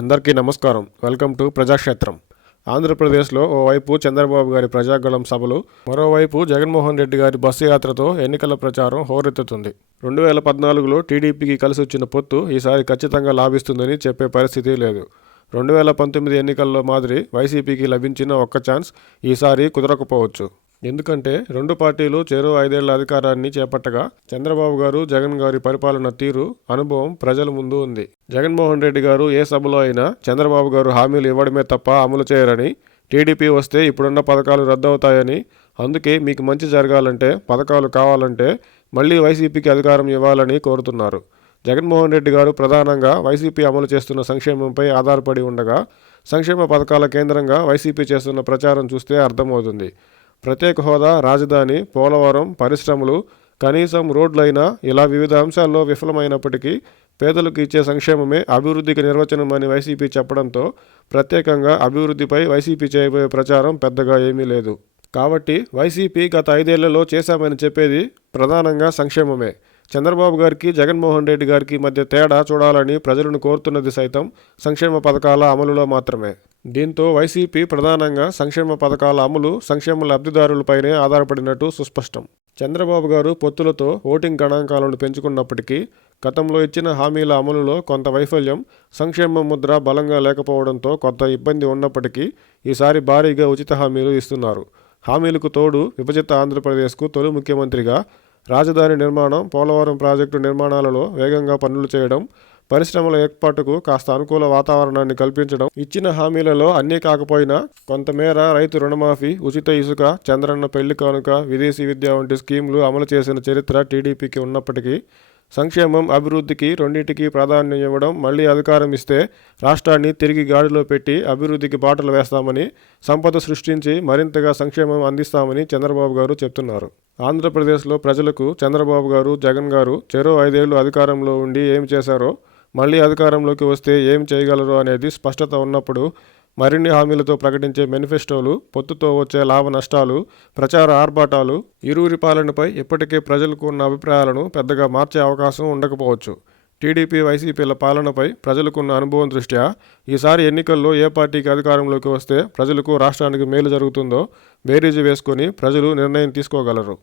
అందరికీ నమస్కారం. Welcome to Prajakshetram. ఆంధ్రప్రదేశ్లో ఓవైపు చంద్రబాబు గారి ప్రజాగళం సభలు మరోవైపు జగన్మోహన్ రెడ్డి గారి బస్సు యాత్రతో ఎన్నికల ప్రచారం హోరెత్తుతుంది. రెండు వేల పద్నాలుగులో టీడీపీకి కలిసి వచ్చిన పొత్తు ఈసారి ఖచ్చితంగా లాభిస్తుందని చెప్పే పరిస్థితి లేదు. రెండు వేల పంతొమ్మిది ఎన్నికల్లో మాదిరి వైసీపీకి లభించిన ఒక్క ఛాన్స్ ఈసారి కుదరకపోవచ్చు. ఎందుకంటే రెండు పార్టీలు చెరో ఐదేళ్ళ అధికారాన్ని చేపట్టగా చంద్రబాబు గారు జగన్ గారి పరిపాలన తీరు అనుభవం ప్రజల ముందు ఉంది. జగన్మోహన్ రెడ్డి గారు ఏ సభలో అయినా చంద్రబాబు గారు హామీలు ఇవ్వడమే తప్ప అమలు చేయరని టీడీపీ వస్తే ఇప్పుడున్న పథకాలు రద్దవుతాయని అందుకే మీకు మంచి జరగాలంటే పథకాలు కావాలంటే మళ్ళీ వైసీపీకి అధికారం ఇవ్వాలని కోరుతున్నారు. జగన్మోహన్ రెడ్డి గారు ప్రధానంగా వైసీపీ అమలు చేస్తున్న సంక్షేమంపై ఆధారపడి ఉండగా సంక్షేమ పథకాల కేంద్రంగా వైసీపీ చేస్తున్న ప్రచారం చూస్తే అర్థమవుతుంది. ప్రత్యేక హోదా రాజధాని పోలవరం పరిశ్రమలు కనీసం రోడ్లైనా ఇలా వివిధ అంశాల్లో విఫలమైనప్పటికీ పేదలకు ఇచ్చే సంక్షేమమే అభివృద్ధికి నిర్వచనం అని వైసీపీ చెప్పడంతో ప్రత్యేకంగా అభివృద్ధిపై వైసీపీ చేయబోయే ప్రచారం పెద్దగా ఏమీ లేదు. కాబట్టి వైసీపీ గత ఐదేళ్ళలో చేశామని చెప్పేది ప్రధానంగా సంక్షేమమే. చంద్రబాబు గారికి జగన్మోహన్ రెడ్డి గారికి మధ్య తేడా చూడాలని ప్రజలను కోరుతున్నది సైతం సంక్షేమ పథకాల అమలులో మాత్రమే. దీంతో వైసీపీ ప్రధానంగా సంక్షేమ పథకాల అమలు సంక్షేమ లబ్ధిదారులపైనే ఆధారపడినట్టు సుస్పష్టం. చంద్రబాబు గారు పొత్తులతో ఓటింగ్ గణాంకాలను పెంచుకున్నప్పటికీ గతంలో ఇచ్చిన హామీల అమలులో కొంత వైఫల్యం సంక్షేమ ముద్ర బలంగా లేకపోవడంతో కొంత ఇబ్బంది ఉన్నప్పటికీ ఈసారి భారీగా ఉచిత హామీలు ఇస్తున్నారు. హామీలకు తోడు విభజిత ఆంధ్రప్రదేశ్కు తొలి ముఖ్యమంత్రిగా రాజధాని నిర్మాణం పోలవరం ప్రాజెక్టు నిర్మాణాలలో వేగంగా పనులు చేయడం పరిశ్రమల ఏర్పాటుకు కాస్త అనుకూల వాతావరణాన్ని కల్పించడం ఇచ్చిన హామీలలో అన్నీ కాకపోయినా కొంతమేర రైతు రుణమాఫీ ఉచిత ఇసుక చంద్రన్న పెళ్ళి కానుక విదేశీ విద్య వంటి స్కీములు అమలు చేసిన చరిత్ర టీడీపీకి ఉన్నప్పటికీ సంక్షేమం అభివృద్ధికి రెండింటికి ప్రాధాన్యం ఇవ్వడం మళ్ళీ అధికారం ఇస్తే రాష్ట్రాన్ని తిరిగి గాడిలో పెట్టి అభివృద్ధికి బాటలు వేస్తామని సంపద సృష్టించి మరింతగా సంక్షేమం అందిస్తామని చంద్రబాబు గారు చెప్తున్నారు. ఆంధ్రప్రదేశ్లో ప్రజలకు చంద్రబాబు గారు జగన్ గారు చెరో ఐదేళ్ళు అధికారంలో ఉండి ఏమి చేశారో మళ్ళీ అధికారంలోకి వస్తే ఏం చేయగలరు అనేది స్పష్టత ఉన్నప్పుడు మరిన్ని హామీలతో ప్రకటించే మేనిఫెస్టోలు పొత్తుతో వచ్చే లాభ నష్టాలు ప్రచార ఆర్భాటాలు ఇరువురి పాలనపై ఇప్పటికే ప్రజలకు ఉన్న అభిప్రాయాలను పెద్దగా మార్చే అవకాశం ఉండకపోవచ్చు. టీడీపీ వైసీపీల పాలనపై ప్రజలకున్న అనుభవం దృష్ట్యా ఈసారి ఎన్నికల్లో ఏ పార్టీకి అధికారంలోకి వస్తే ప్రజలకు రాష్ట్రానికి మేలు జరుగుతుందో బేరీజు వేసుకొని ప్రజలు నిర్ణయం తీసుకోగలరు.